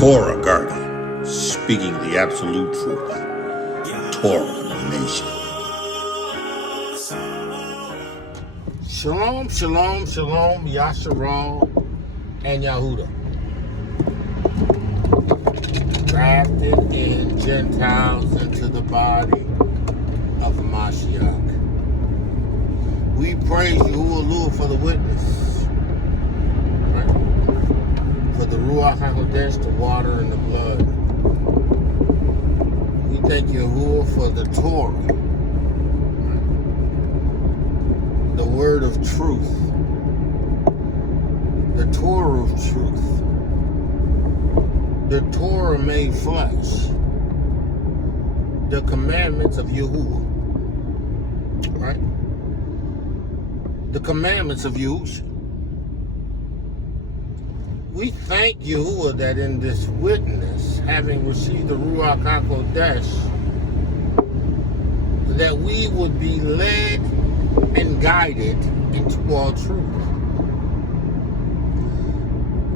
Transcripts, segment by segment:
Torah guardian, speaking the absolute truth. Torah nation. Shalom, shalom, shalom, Yashar and Yahudah. Grafted in Gentiles into the body of Mashiach. We praise Yahudah for the witness, right? For the RUACH, the water and the blood. We thank Yahudah for the Torah, the word of truth, the Torah of truth, the Torah made flesh, the commandments of Yahudah, right? The commandments of Yahusha. We thank Yahudah that in this witness, having received the Ruach HaKodesh, that we would be led and guided into all truth.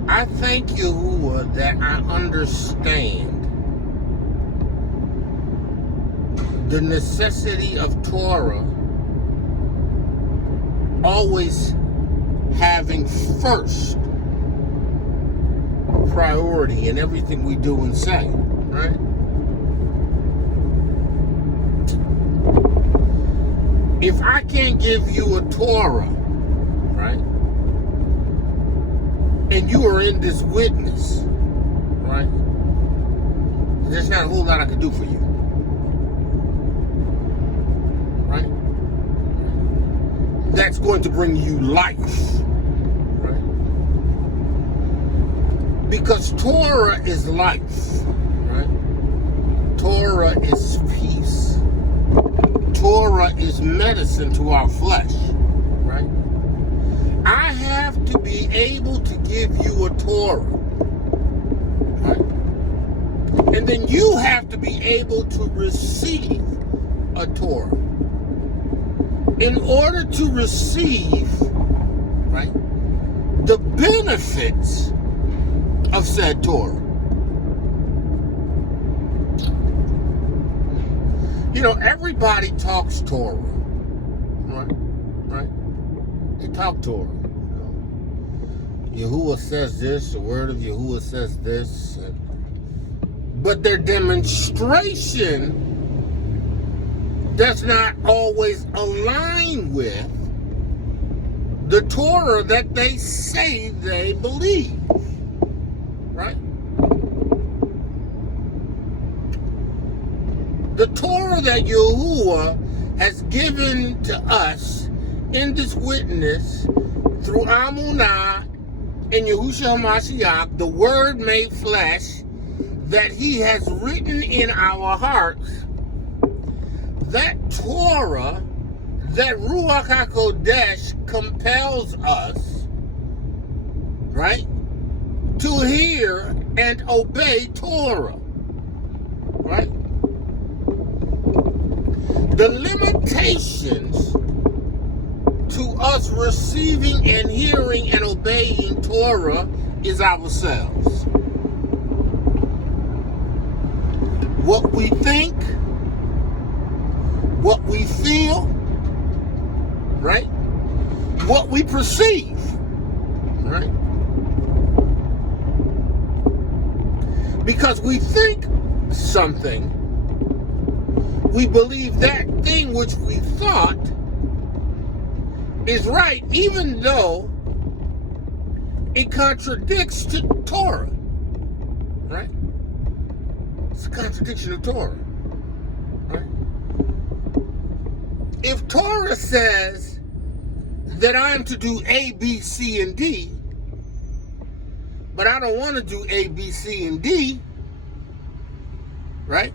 I thank Yahudah that I understand the necessity of Torah always having first priority in everything we do and say, right? If I can't give you a Torah, right, and you are in this witness, right, there's not a whole lot I can do for you, right? That's going to bring you life, right? Because Torah is life, right? Torah is peace. Torah is medicine to our flesh, right? I have to be able to give you a Torah, right? And then you have to be able to receive a Torah. In order to receive, right, the benefits of said Torah. You know, everybody talks Torah, right? Right? They talk Torah. Yahudah says this, the word of Yahudah says this, but their demonstration does not always align with the Torah that they say they believe, right? The Torah that Yahudah has given to us in this witness through Amunah and Yahushua Mashiach, the word made flesh, that he has written in our hearts, that Torah, that Ruach HaKodesh compels us, right, to hear and obey Torah, right? The limitations to us receiving and hearing and obeying Torah is ourselves. What we think, what we feel, right? What we perceive, right? Because we think something, we believe that thing which we thought is right, even though it contradicts to Torah, right? It's a contradiction of Torah, right? If Torah says that I am to do A, B, C, and D, but I don't want to do A, B, C, and D, right?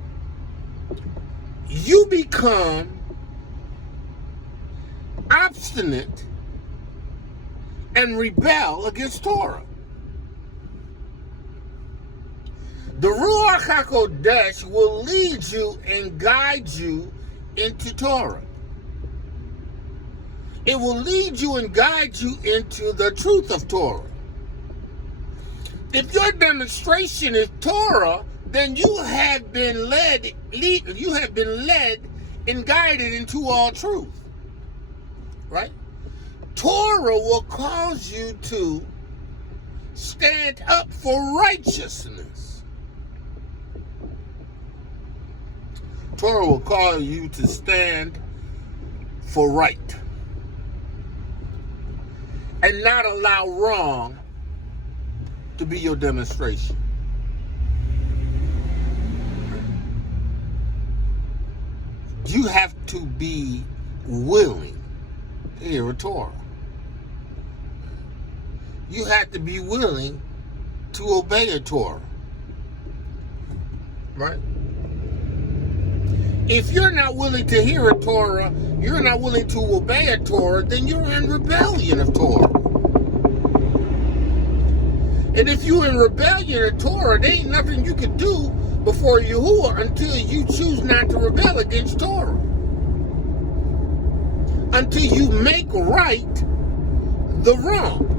You become obstinate and rebel against Torah. The Ruach HaKodesh will lead you and guide you into Torah. It will lead you and guide you into the truth of Torah. If your demonstration is Torah, then you have been led and guided into all truth. Right? Torah will cause you to stand up for righteousness. Torah will call you to stand for right and not allow wrong to be your demonstration. You have to be willing to hear a Torah. You have to be willing to obey a Torah. Right? If you're not willing to hear a Torah, you're not willing to obey a Torah, then you're in rebellion of Torah. And if you're in rebellion of Torah, there ain't nothing you can do before Yahuwah until you choose not to rebel against Torah. Until you make right the wrong.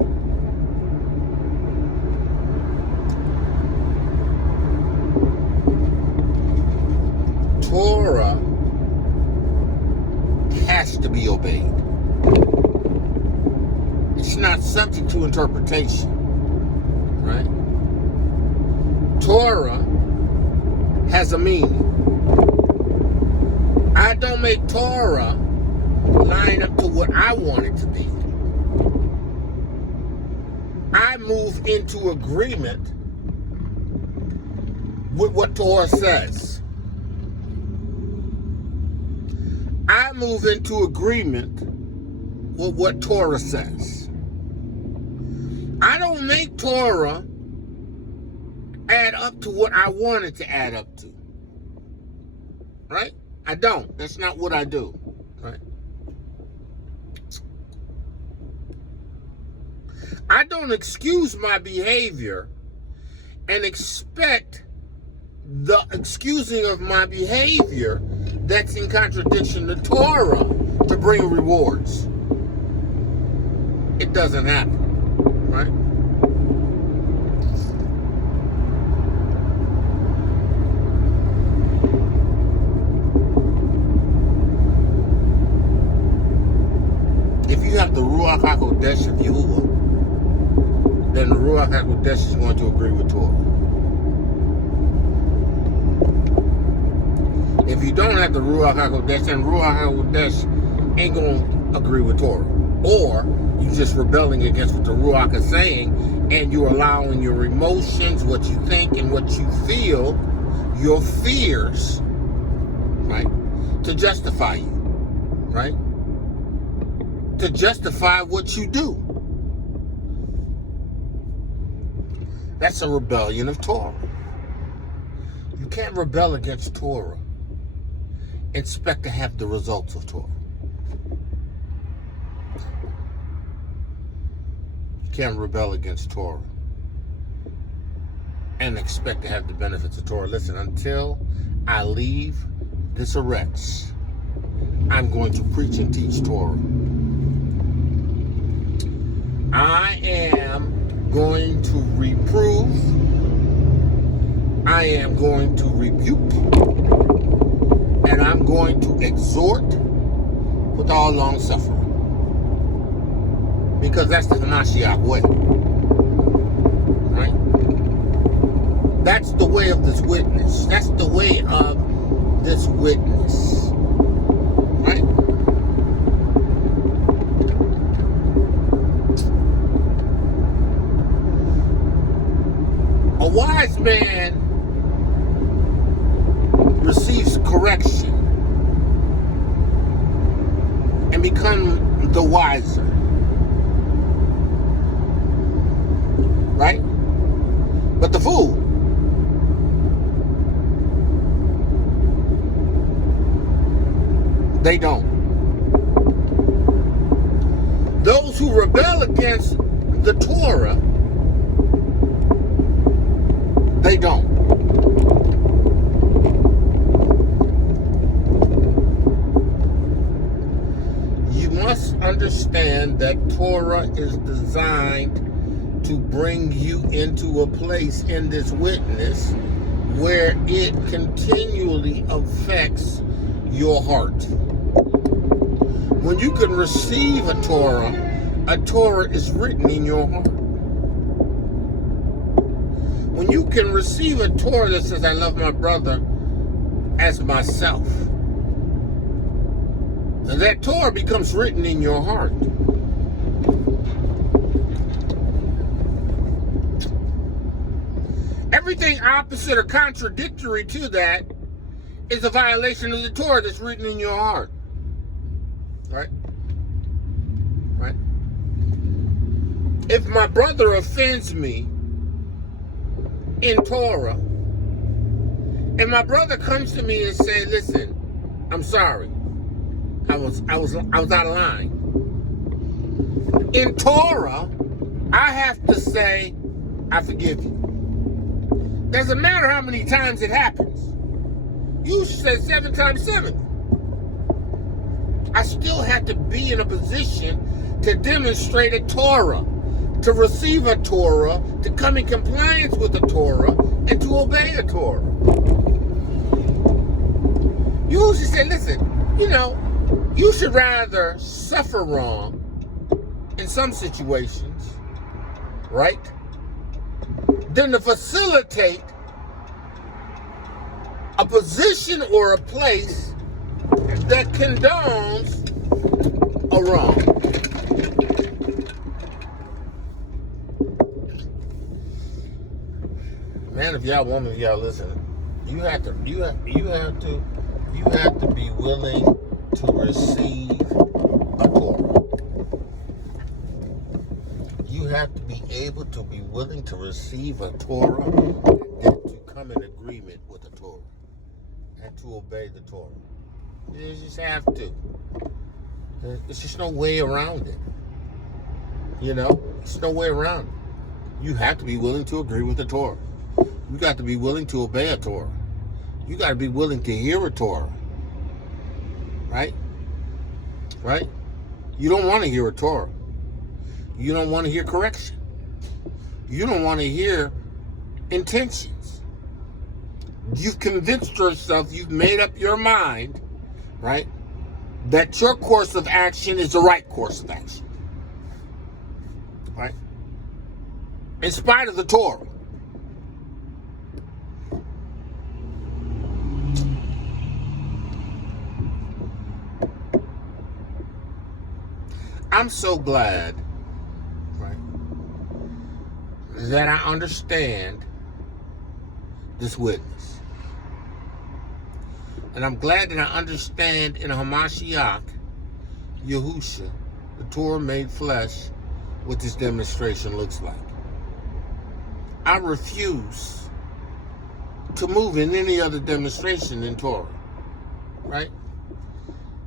Torah has to be obeyed. It's not subject to interpretation, right? Torah has a meaning. I don't make Torah line up to what I want it to be. I move into agreement with what Torah says. I move into agreement with what Torah says. I don't make Torah add up to what I want it to add up to. Right? I don't. That's not what I do. Right? I don't excuse my behavior and expect the excusing of my behavior that's in contradiction to Torah to bring rewards. It doesn't happen, right? If you have the Ruach HaKodesh of Yahuwah, then the Ruach HaKodesh is going to agree with Torah. If you don't have the Ruach HaKodesh, then Ruach HaKodesh ain't going to agree with Torah. Or you just rebelling against what the Ruach is saying, and you're allowing your emotions, what you think and what you feel, your fears, right, to justify you, right? To justify what you do. That's a rebellion of Torah. You can't rebel against Torah. Expect to have the results of Torah. You can't rebel against Torah and expect to have the benefits of Torah. Listen, until I leave this RUACH, I'm going to preach and teach Torah. I am going to reprove. I am going to rebuke. And I'm going to exhort with all long suffering. Because that's the Mashiach way. Right? That's the way of this witness. That's the way of this witness. Right? A wise man receives correction and become the wiser. Right? But the fool they don't. Those who rebel against the Torah, they don't. You must understand that Torah is designed to bring you into a place in this witness where it continually affects your heart. When you can receive a Torah is written in your heart. When you can receive a Torah that says, I love my brother as myself, and that Torah becomes written in your heart. Everything opposite or contradictory to that is a violation of the Torah that's written in your heart. Right? Right? If my brother offends me in Torah, and my brother comes to me and says, listen, I'm sorry. I was out of line. In Torah, I have to say, I forgive you. Doesn't matter how many times it happens. You said 7 times 7. I still have to be in a position to demonstrate a Torah, to receive a Torah, to come in compliance with the Torah, and to obey a Torah. You should say, listen, you should rather suffer wrong in some situations, right, than to facilitate a position or a place that condones a wrong. Man of Yah, woman of Yah, listen. You have to be willing to receive a Torah. You have to be able to be willing to receive a Torah and to come in agreement with the Torah and to obey the Torah. You just have to. There's just no way around it. There's no way around it. You have to be willing to agree with the Torah. You got to be willing to obey a Torah. You got to be willing to hear a Torah. Right? Right? You don't want to hear a Torah. You don't want to hear correction. You don't want to hear intentions. You've convinced yourself, you've made up your mind, right, that your course of action is the right course of action. Right? In spite of the Torah. I'm so glad, right, that I understand this witness. And I'm glad that I understand in HaMashiach, YAHUSHA, the Torah made flesh, what this demonstration looks like. I refuse to move in any other demonstration in Torah, right?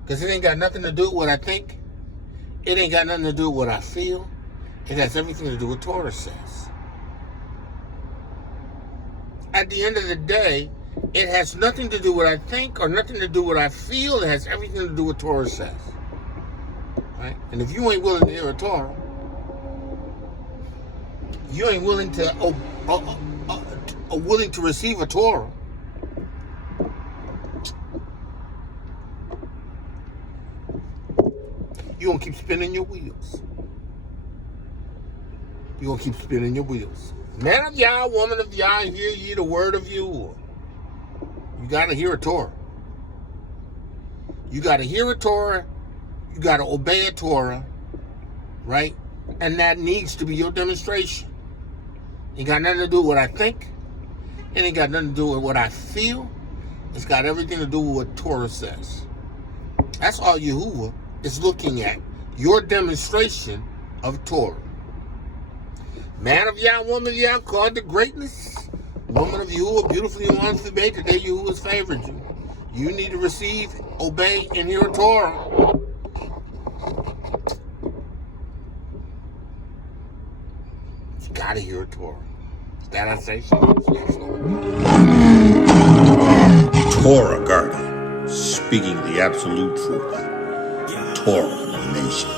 Because it ain't got nothing to do with what I think. It ain't got nothing to do with what I feel. It has everything to do with what Torah says. At the end of the day, it has nothing to do with what I think or nothing to do with what I feel. It has everything to do with what Torah says. Right? And if you ain't willing to hear a Torah, you ain't willing to willing to receive a Torah, you're going to keep spinning your wheels. You're going to keep spinning your wheels. Man of Yah, woman of Yah, hear ye the word of Yahudah. You got to hear a Torah. You got to hear a Torah. You got to obey a Torah. Right? And that needs to be your demonstration. It ain't got nothing to do with what I think. It ain't got nothing to do with what I feel. It's got everything to do with what Torah says. That's all Yahudah is looking at. Your demonstration of Torah. Man of Yah, woman of Yah, called to greatness. Woman of Yahudah, beautifully and wonderfully made. Today Yahudah has favored you. You need to receive, obey, and hear a Torah. You gotta hear a Torah. That I say, Shalom. Torah Garden, speaking the absolute truth. Torah Nation.